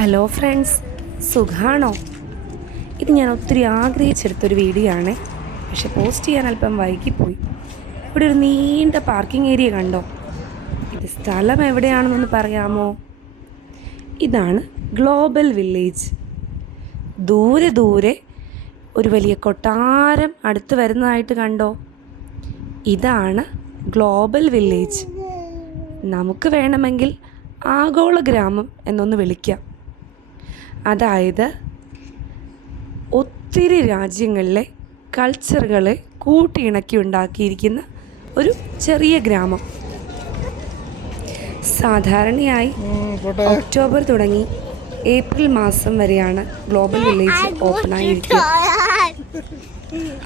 Hello friends സുഖാണോ? ഇത് ഞാൻ ഒത്തിരി ആഗ്രഹിച്ചെടുത്തൊരു വീഡിയോ ആണ് പക്ഷെ പോസ്റ്റ് ചെയ്യാൻ അല്പം വൈകിപ്പോയി. ഇവിടെ ഒരു നീണ്ട പാർക്കിംഗ് ഏരിയ കണ്ടോ? ഇത് സ്ഥലം എവിടെയാണെന്നൊന്ന് പറയാമോ? ഇതാണ് ഗ്ലോബൽ വില്ലേജ് ദൂരെ ദൂരെ ഒരു വലിയ കൊട്ടാരം അടുത്ത് വരുന്നതായിട്ട് കണ്ടോ? ഇതാണ് ഗ്ലോബൽ വില്ലേജ് നമുക്ക് വേണമെങ്കിൽ ആഗോള ഗ്രാമം എന്നൊന്ന് വിളിക്കാം. അതായത് ഒത്തിരി രാജ്യങ്ങളിലെ കൾച്ചറുകളെ കൂട്ടിയിണക്കി ഉണ്ടാക്കിയിരിക്കുന്ന ഒരു ചെറിയ ഗ്രാമം. സാധാരണയായി ഒക്ടോബർ തുടങ്ങി ഏപ്രിൽ മാസം വരെയാണ് ഗ്ലോബൽ വില്ലേജ് ഓപ്പൺ ആയിരിക്കുക.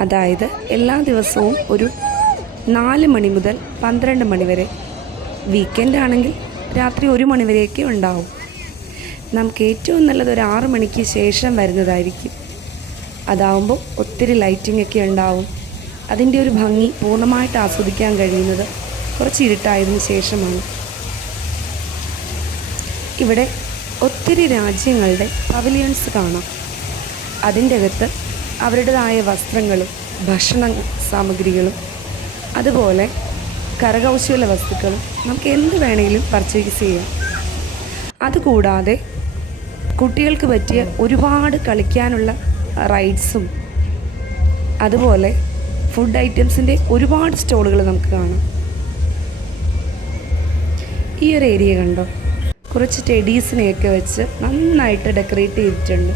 അതായത് എല്ലാ ദിവസവും ഒരു നാല് മണി മുതൽ പന്ത്രണ്ട് മണി വരെ. വീക്കെൻഡ് ആണെങ്കിൽ രാത്രി ഒരു മണി വരെയൊക്കെ ഉണ്ടാവും. നമുക്ക് ഏറ്റവും നല്ലത് ഒരു ആറ് മണിക്ക് ശേഷം വരുന്നതായിരിക്കും. അതാവുമ്പോൾ ഒത്തിരി ലൈറ്റിംഗ് ഒക്കെ ഉണ്ടാവും. അതിന്റെ ഒരു ഭംഗി പൂർണമായിട്ട് ആസ്വദിക്കാൻ കഴിയുന്നത് കുറച്ച് ഇരുട്ടായതിനു ശേഷമാണ്. ഇവിടെ ഒത്തിരി രാജ്യങ്ങളുടെ പവലിയൻസ് കാണാം. അതിന്റെ അകത്ത് അവരുടേതായ വസ്ത്രങ്ങളും ഭക്ഷണ സാമഗ്രികളും അതുപോലെ കരകൗശല വസ്തുക്കളും നമുക്ക് എന്ത് വേണമെങ്കിലും പർച്ചേസ് ചെയ്യാം. അതുകൂടാതെ കുട്ടികൾക്ക് പറ്റിയ ഒരുപാട് കളിക്കാനുള്ള റൈഡ്സും അതുപോലെ ഫുഡ് ഐറ്റംസിന്റെ ഒരുപാട് സ്റ്റോളുകൾ നമുക്ക് കാണാം. ഈ ഒരു ഏരിയ കണ്ടോ? കുറച്ച് ടെഡീസിനെയൊക്കെ വെച്ച് നന്നായിട്ട് ഡെക്കറേറ്റ് ചെയ്തിട്ടുണ്ട്.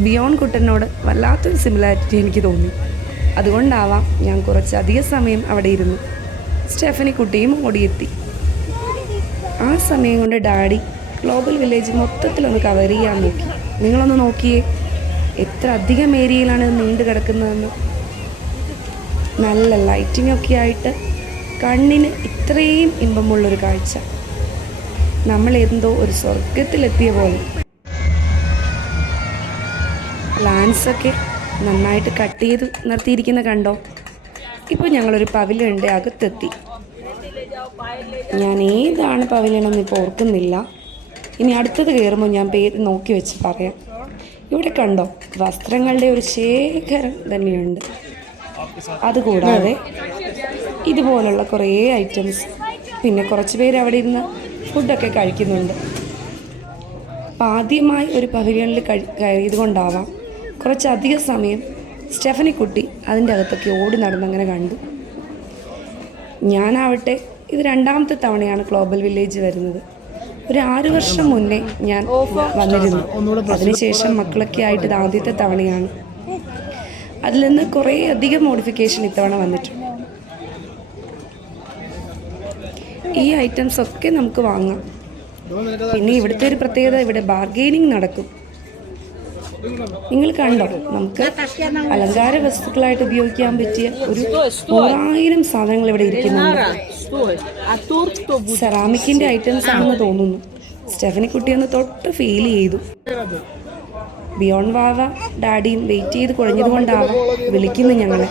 ബിയോൺ കുട്ടനോട് വല്ലാത്തൊരു സിമിലാരിറ്റി എനിക്ക് തോന്നി. അതുകൊണ്ടാവാം ഞാൻ കുറച്ച് അധിക സമയം അവിടെ ഇരുന്നു സ്റ്റെഫനി കുട്ടിയും ഓടിയെത്തി. ആ സമയം കൊണ്ട് ഡാഡി ഗ്ലോബൽ വില്ലേജ് മൊത്തത്തിലൊന്ന് കവർ ചെയ്യാൻ നോക്കി. നിങ്ങളൊന്ന് നോക്കിയേ എത്ര അധികം ഏരിയയിലാണ് നീണ്ട് കിടക്കുന്നതെന്ന്. നല്ല ലൈറ്റിംഗ് ഒക്കെ ആയിട്ട് കണ്ണിന് ഇത്രയും ഇമ്പമുള്ളൊരു കാഴ്ച. നമ്മൾ എന്തോ ഒരു സ്വർഗത്തിലെത്തിയ പോലെ. പ്ലാൻസ് ഒക്കെ നന്നായിട്ട് കട്ട് ചെയ്ത് നിർത്തിയിരിക്കുന്ന കണ്ടോ? ഇപ്പോൾ ഞങ്ങളൊരു പവിലുണ്ട് അകത്തെത്തി. ഞാൻ ഏതാണ് പവിലിയനെന്ന് ഇപ്പോൾ ഓർക്കുന്നില്ല. ഇനി അടുത്തത് കയറുമ്പോൾ ഞാൻ പേര് നോക്കി വെച്ച് പറയാം. ഇവിടെ കണ്ടോ? വസ്ത്രങ്ങളുടെ ഒരു ശേഖരം തന്നെയുണ്ട്. അതുകൂടാതെ ഇതുപോലുള്ള കുറേ ഐറ്റംസ് പിന്നെ കുറച്ച് പേര് അവിടെ ഇരുന്ന് ഫുഡൊക്കെ കഴിക്കുന്നുണ്ട്. അപ്പം ആദ്യമായി ഒരു പവിലിയണിൽ കഴി കയറിയത് കൊണ്ടാവാം കുറച്ചധിക സമയം സ്റ്റെഫനി കുട്ടി അതിന്റെ അകത്തൊക്കെ ഓടി നടന്നങ്ങനെ കണ്ടു. ഞാനാവട്ടെ ഇത് രണ്ടാമത്തെ തവണയാണ് ഗ്ലോബൽ വില്ലേജ് വരുന്നത്. ഒരു ആറു വർഷം മുന്നേ ഞാൻ വന്നിരുന്നു. അതിനുശേഷം മക്കളൊക്കെ ആയിട്ട് ഇത് ആദ്യത്തെ തവണയാണ്. അതിൽ നിന്ന് കുറേ അധികം മോഡിഫിക്കേഷൻ ഇത്തവണ വന്നിട്ടുണ്ട്. ഈ ഐറ്റംസ് ഒക്കെ നമുക്ക് വാങ്ങാം. പിന്നെ ഇവിടുത്തെ ഒരു പ്രത്യേകത ഇവിടെ ബാർഗെയിനിങ് നടക്കും. നിങ്ങൾ കണ്ടോ? നമുക്ക് അലങ്കാര വസ്തുക്കളായിട്ട് ഉപയോഗിക്കാൻ പറ്റിയ ഒരു നൂറായിരം സാധനങ്ങൾ ഇവിടെ ഇരിക്കുന്നുണ്ട്. സെറാമിക്കിന്റെ ഐറ്റംസ് ആണെന്ന് തോന്നുന്നു. സ്റ്റെഫനി കുട്ടി ഒന്ന് തൊട്ട് ഫീൽ ചെയ്തു. ബിയോൺ വാവ ഡാഡിയും വെയിറ്റ് ചെയ്ത് കുഴഞ്ഞത് കൊണ്ടാവാം വിളിക്കുന്നു ഞങ്ങളെ.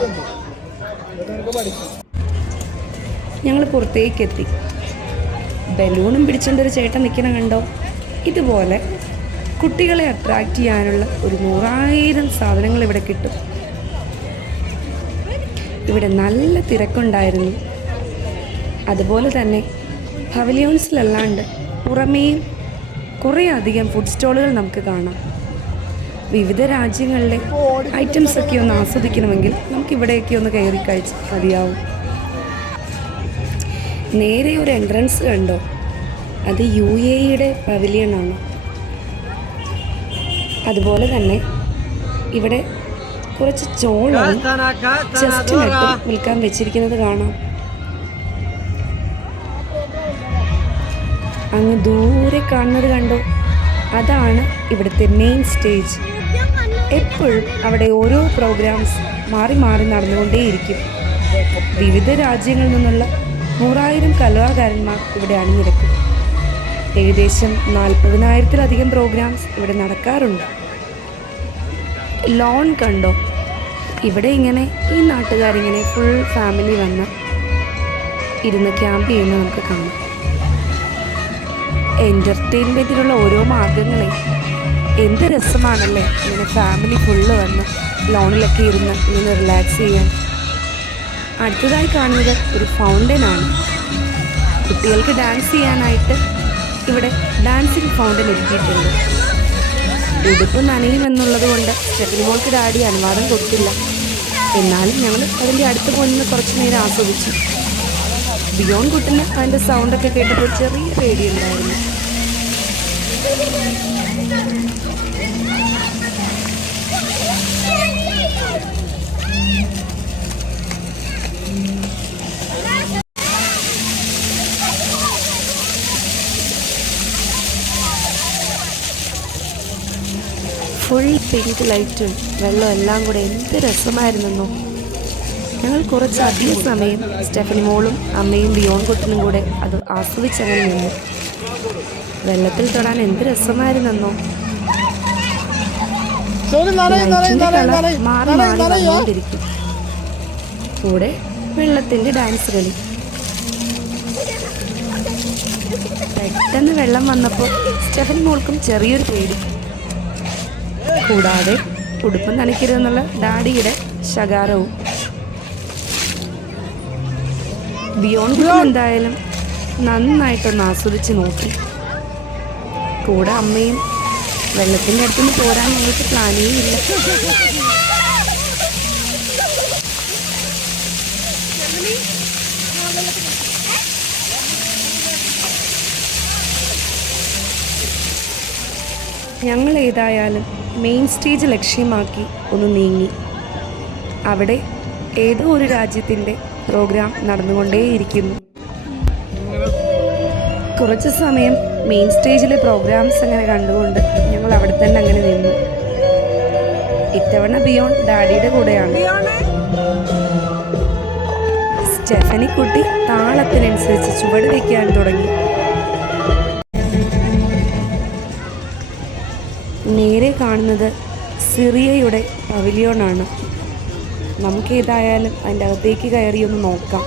ഞങ്ങൾ പുറത്തേക്ക് എത്തി ബലൂണും പിടിച്ചുകൊണ്ടൊരു ചേട്ടൻ നിൽക്കണം കണ്ടോ? ഇതുപോലെ കുട്ടികളെ അട്രാക്റ്റ് ചെയ്യാനുള്ള ഒരു നൂറായിരം സാധനങ്ങൾ ഇവിടെ കിട്ടും. ഇവിടെ നല്ല തിരക്കുണ്ടായിരുന്നു. അതുപോലെ തന്നെ പവലിയോൺസിലല്ലാണ്ട് പുറമേയും കുറേ അധികം ഫുഡ് സ്റ്റോളുകൾ നമുക്ക് കാണാം. വിവിധ രാജ്യങ്ങളിലെ ഐറ്റംസ് ഒക്കെ ഒന്ന് ആസ്വദിക്കണമെങ്കിൽ നമുക്ക് ഇവിടെയൊക്കെ ഒന്ന് കയറി കഴിച്ച് മതിയാവും. നേരെ ഒരു എൻട്രൻസ് കണ്ടോ? അത് യു എയുടെ പവലിയനാണ്. അതുപോലെ തന്നെ ഇവിടെ കുറച്ച് ചോളവും ചെസ്റ്റ് വിൽക്കാൻ വെച്ചിരിക്കുന്നത് കാണാം. അങ്ങ് ദൂരെ കാണുന്നത് കണ്ടോ. അതാണ് ഇവിടുത്തെ മെയിൻ സ്റ്റേജ് എപ്പോഴും അവിടെ ഓരോ പ്രോഗ്രാംസ് മാറി മാറി നടന്നുകൊണ്ടേയിരിക്കും. വിവിധ രാജ്യങ്ങളിൽ നിന്നുള്ള നൂറായിരം കലാകാരന്മാർ ഇവിടെ അണിനിരക്കും. ഏകദേശം നാൽപ്പതിനായിരത്തിലധികം പ്രോഗ്രാംസ് ഇവിടെ നടക്കാറുണ്ട്. ലോൺ കണ്ടോ? ഇവിടെ ഇങ്ങനെ ഈ നാട്ടുകാരിങ്ങനെ ഫുൾ ഫാമിലി വന്ന് ഇരുന്ന് ക്യാമ്പ് ചെയ്യുന്നത് നമുക്ക് കാണാം. എന്റർടൈൻമെന്റിനുള്ള ഓരോ മാർഗങ്ങളെ എന്ത് രസമാണല്ലേ ഇങ്ങനെ ഫാമിലി ഫുള്ള് വന്ന് ലോണിലൊക്കെ ഇരുന്ന് ഇങ്ങനെ റിലാക്സ് ചെയ്യാൻ. അടുത്തതായി കാണുന്നത് ഒരു ഫൗണ്ടനാണ് കുട്ടികൾക്ക് ഡാൻസ് ചെയ്യാനായിട്ട് ഇവിടെ ഡാൻസിങ് ഫൗണ്ടൻ ഒരുക്കിയിട്ടുണ്ട്. ഉടുപ്പ് നനയുമെന്നുള്ളത് കൊണ്ട് സ്റ്റെഫിനി മോൾക്ക് ഡാഡി അനുവാദം കൊടുത്തില്ല. എന്നാലും ഞങ്ങൾ അതിന്റെ അടുത്ത് പോയി കുറച്ച് നേരം ആസ്വദിച്ചു. ബിയോൺ കുട്ടിന് അതിന്റെ സൗണ്ടൊക്കെ കേട്ടപ്പോൾ ചെറിയ പേടിയുണ്ടായിരുന്നു ഫുൾ പിങ്ക് ലൈറ്റും വെള്ളം എല്ലാം കൂടെ എന്ത് രസമായിരുന്നെന്നോ ഞങ്ങൾ കുറച്ച് കുറച്ചധികം സമയം സ്റ്റെഫനി മോളും അമ്മയും ബിയോൺ കുട്ടനും കൂടെ അത് ആസ്വദിച്ചങ്ങനെ നിന്നു. വെള്ളത്തിൽ തൊടാൻ എന്ത് രസമായിരുന്നെന്നോ കളർ മാറി മാറി വന്നുകൊണ്ടിരിക്കും. കൂടെ വെള്ളത്തിന്റെ ഡാൻസ് കളി. പെട്ടെന്ന് വെള്ളം വന്നപ്പോൾ സ്റ്റെഫൻ മോൾക്കും ചെറിയൊരു പേടി. കൂടാതെ ഉടുപ്പ് നനയ്ക്കരുതെന്നുള്ള ഡാഡിയുടെ ശകാരവും. ബിയോണ്ട് എന്തായാലും നന്നായിട്ടൊന്ന് ആസ്വദിച്ച് നോക്കി. കൂടെ അമ്മയും വെള്ളത്തിന്റെ അടുത്തുനിന്ന് പോരാൻ ഞങ്ങൾക്ക് പ്ലാനേ ഇല്ല. ഞങ്ങൾ ഏതായാലും മെയിൻ സ്റ്റേജ് ലക്ഷ്യമാക്കി ഒന്ന് നീങ്ങി. അവിടെ ഏതോ ഒരു രാജ്യത്തിന്റെ പ്രോഗ്രാം നടന്നുകൊണ്ടേയിരിക്കുന്നു. കുറച്ച് സമയം മെയിൻ സ്റ്റേജിലെ പ്രോഗ്രാംസ് അങ്ങനെ കണ്ടുകൊണ്ട് ഞങ്ങൾ അവിടെ തന്നെ അങ്ങനെ നിന്നു. ഇത്തവണ ബിയോൺ ഡാഡിയുടെ കൂടെയാണ്. സ്റ്റെഫനി കുട്ടി താളത്തിനനുസരിച്ച് ചുവട് വയ്ക്കാൻ തുടങ്ങി. നേരെ കാണുന്നത് സിറിയയുടെ പവിലിയോണാണ്. നമുക്ക് ഏതായാലും അതിന്റെ അകത്തേക്ക് കയറി ഒന്ന് നോക്കാം.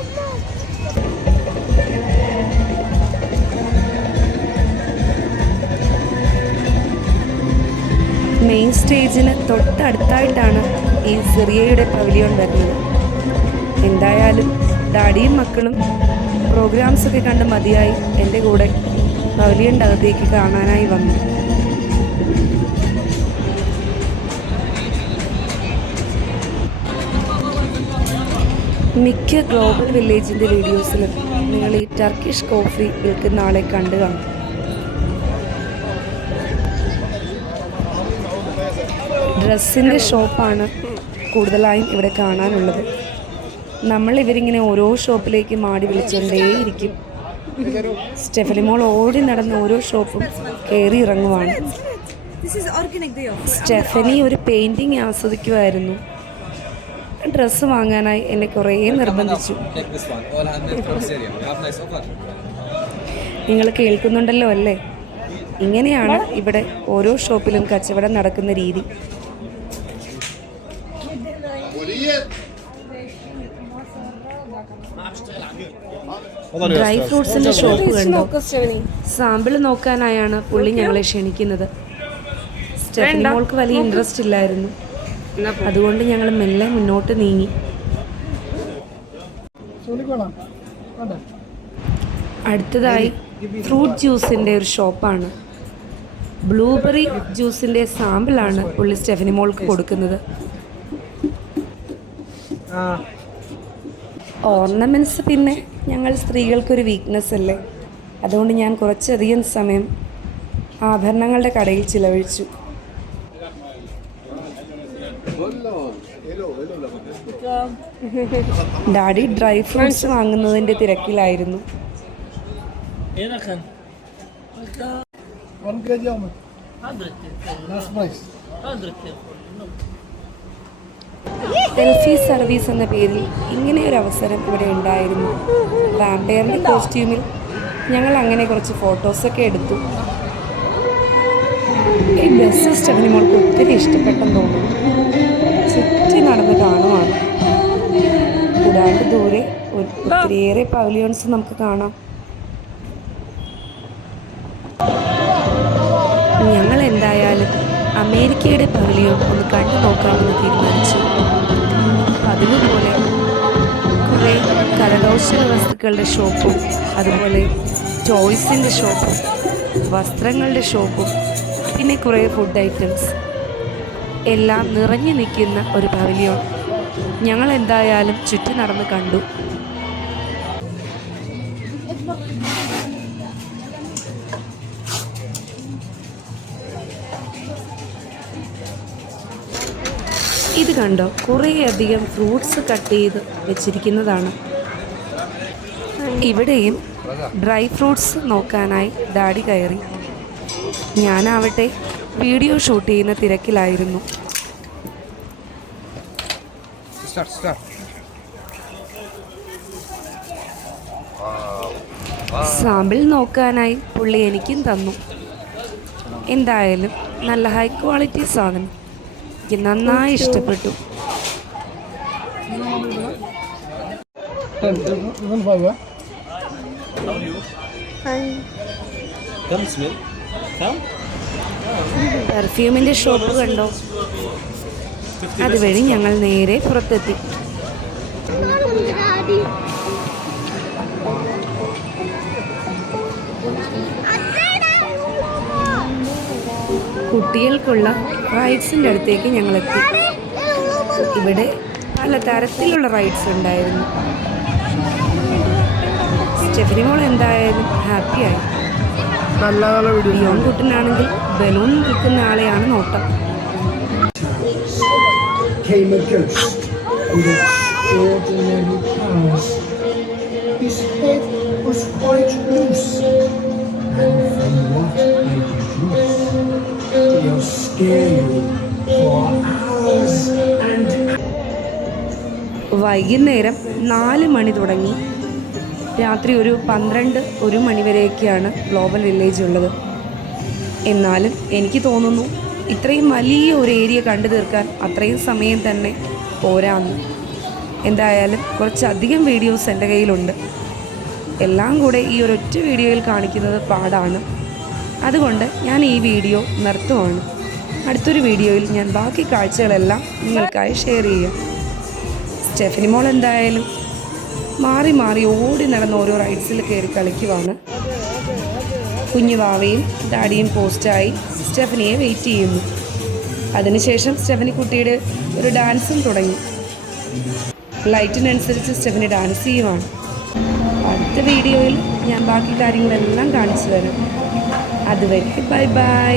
മെയിൻ സ്റ്റേജിന് തൊട്ടടുത്തായിട്ടാണ് ഈ സിറിയയുടെ പവിലിയോൺ വരുന്നത്. എന്തായാലും ഡാഡിയും മക്കളും പ്രോഗ്രാംസൊക്കെ കണ്ട് മതിയായി എന്റെ കൂടെ പവിലിയന്റെ അകത്തേക്ക് കാണാനായി വന്നു. മിക്ക ഗ്ലോബൽ വില്ലേജിന്റെ വീഡിയോസിലും നിങ്ങൾ ഈ ടർക്കിഷ് കോഫി വിൽക്കുന്ന ആളെ കണ്ടു കാണും. ഡ്രസ്സിന്റെ ഷോപ്പാണ് കൂടുതലായും ഇവിടെ കാണാനുള്ളത്. നമ്മൾ ഇവരിങ്ങനെ ഓരോ ഷോപ്പിലേക്ക് മാടി വിളിച്ചുകൊണ്ടേയിരിക്കും സ്റ്റെഫലിമോൾ ഓടി നടന്ന ഓരോ ഷോപ്പും കയറി ഇറങ്ങുവാണ്. സ്റ്റെഫനി ഒരു പെയിന്റിങ് ആസ്വദിക്കുമായിരുന്നു ഡ്രസ്സ് വാങ്ങാനായി എന്നെ കുറേ നിർബന്ധിച്ചു. നിങ്ങൾ കേൾക്കുന്നുണ്ടല്ലോ അല്ലേ? ഇങ്ങനെയാണ് ഇവിടെ ഓരോ ഷോപ്പിലും കച്ചവടം നടക്കുന്ന രീതി. ഡ്രൈ ഫ്രൂട്ട്സിന്റെ ഷോപ്പ് കണ്ടോ? സാമ്പിൾ നോക്കാനായാണ് പുള്ളി ഞങ്ങളെ ക്ഷണിക്കുന്നത്. സ്റ്റെഫനി മോൾക്ക് വലിയ ഇൻട്രസ്റ്റ് ഇല്ലായിരുന്നു. അതുകൊണ്ട് ഞങ്ങൾ മെല്ലെ മുന്നോട്ട് നീങ്ങി. അടുത്തതായി ഫ്രൂട്ട് ജ്യൂസിന്റെ ഒരു ഷോപ്പാണ്. ബ്ലൂബെറി ജ്യൂസിന്റെ സാമ്പിളാണ് പുള്ളി സ്റ്റെഫനി മോൾക്ക് കൊടുക്കുന്നത്. ഓർണമെന്റ്സ് പിന്നെ ഞങ്ങൾ സ്ത്രീകൾക്കൊരു വീക്ക്നെസ് അല്ലേ? അതുകൊണ്ട് ഞാൻ കുറച്ചധികം സമയം ആഭരണങ്ങളുടെ കടയിൽ ചിലവഴിച്ചു. ഡാഡി ഡ്രൈ ഫ്രൂട്ട്സ് വാങ്ങുന്നതിന്റെ തിരക്കിലായിരുന്നു. സെൽഫി സർവീസ് എന്ന പേരിൽ ഇങ്ങനെ ഒരു അവസരം ഇവിടെ ഉണ്ടായിരുന്നു. വാമ്പയറിന്റെ കോസ്റ്റ്യൂമിൽ ഞങ്ങൾ അങ്ങനെ കുറച്ച് ഫോട്ടോസൊക്കെ എടുത്തു. ഈ ബസ് സിസ്റ്റം മോൾക്ക് ഒത്തിരി ഇഷ്ടപ്പെട്ടെന്ന് തോന്നുന്നു. ദൂരെ ഒത്തിരിയേറെ പവലിയൻസ് നമുക്ക് കാണാം. ഞങ്ങൾ എന്തായാലും അമേരിക്കയുടെ പവലിയോൺ ഒന്ന് കണ്ടു നോക്കാമെന്ന് തീരുമാനിച്ചു. അതുപോലെ കുറേ കരകൗശല വസ്തുക്കളുടെ ഷോപ്പും അതുപോലെ ടോയ്സിന്റെ ഷോപ്പും വസ്ത്രങ്ങളുടെ ഷോപ്പും പിന്നെ കുറേ ഫുഡ് ഐറ്റംസ് എല്ലാം നിറഞ്ഞു നിൽക്കുന്ന ഒരു പവലിയോൺ ഞങ്ങൾ എന്തായാലും ചുറ്റി നടന്ന് കണ്ടു. ഇത് കണ്ടോ? കുറേയധികം ഫ്രൂട്ട്സ് കട്ട് ചെയ്ത് വെച്ചിരിക്കുന്നതാണ്. ഇവിടെയും ഡ്രൈ ഫ്രൂട്ട്സ് നോക്കാനായി ഡാഡി കയറി. ഞാനാവട്ടെ വീഡിയോ ഷൂട്ട് ചെയ്യുന്ന തിരക്കിലായിരുന്നു. Start, start. സാമ്പിൾ നോക്കാനായി പുള്ളി എനിക്കും തന്നു. എന്തായാലും നല്ല ഹൈ ക്വാളിറ്റി സാധനം. എനിക്ക് നന്നായി ഇഷ്ടപ്പെട്ടു. പെർഫ്യൂമിന്റെ ഷോപ്പ് കണ്ടോ? അതുവഴി ഞങ്ങൾ നേരെ പുറത്തെത്തി. കുട്ടികൾക്കുള്ള റൈഡ്സിന്റെ അടുത്തേക്ക് ഞങ്ങൾ എത്തി ഇവിടെ പല തരത്തിലുള്ള റൈഡ്സ് ഉണ്ടായിരുന്നു. സ്റ്റെഫിനി മോൾ എന്തായാലും ഹാപ്പിയായി നല്ല നല്ല വീഡിയോ ലിയോൺ കുട്ടനാണെങ്കിൽ ബലൂൺ കിട്ടുന്ന ആളെയാണ് നോട്ടം. Came a ghost with extraordinary powers. His head was quite loose, and from what I deduce, he'll scare you for hours and വൈകുന്നേരം നാല് മണി തുടങ്ങി രാത്രി ഒരു പന്ത്രണ്ട് ഒരു മണി വരെയൊക്കെയാണ് ഗ്ലോബൽ വില്ലേജ് ഉള്ളത് എന്നാലും എനിക്ക് തോന്നുന്നു ഇത്രയും വലിയ ഒരു ഏരിയ കണ്ടു തീർക്കാൻ അത്രയും സമയം തന്നെ പോരാന്ന്. എന്തായാലും കുറച്ചധികം വീഡിയോസ് എന്റെ കയ്യിലുണ്ട്. എല്ലാം കൂടെ ഈ ഒരൊറ്റ വീഡിയോയിൽ കാണിക്കുന്നത് പാടാണ്. അതുകൊണ്ട് ഞാൻ ഈ വീഡിയോ നിർത്തുവാണ്. അടുത്തൊരു വീഡിയോയിൽ ഞാൻ ബാക്കി കാഴ്ചകളെല്ലാം നിങ്ങൾക്കായി ഷെയർ ചെയ്യാം. സ്റ്റെഫിനി മോൾ എന്തായാലും മാറി മാറി ഓടി നടന്ന ഓരോ റൈഡ്സിൽ കയറി കളിക്കുവാണ്. കുഞ്ഞു വാവയും ഡാഡിയും പോസ്റ്റായി സ്റ്റെഫനിയെ വെയിറ്റ് ചെയ്യുന്നു. അതിനുശേഷം സ്റ്റെഫനി കുട്ടിയുടെ ഒരു ഡാൻസും തുടങ്ങി. ലൈറ്റിനനുസരിച്ച് സ്റ്റെഫനി ഡാൻസ് ചെയ്യുവാണ്. അടുത്ത വീഡിയോയിൽ ഞാൻ ബാക്കി കാര്യങ്ങളെല്ലാം കാണിച്ചു തരാം. അതുവരെ ബൈ ബൈ.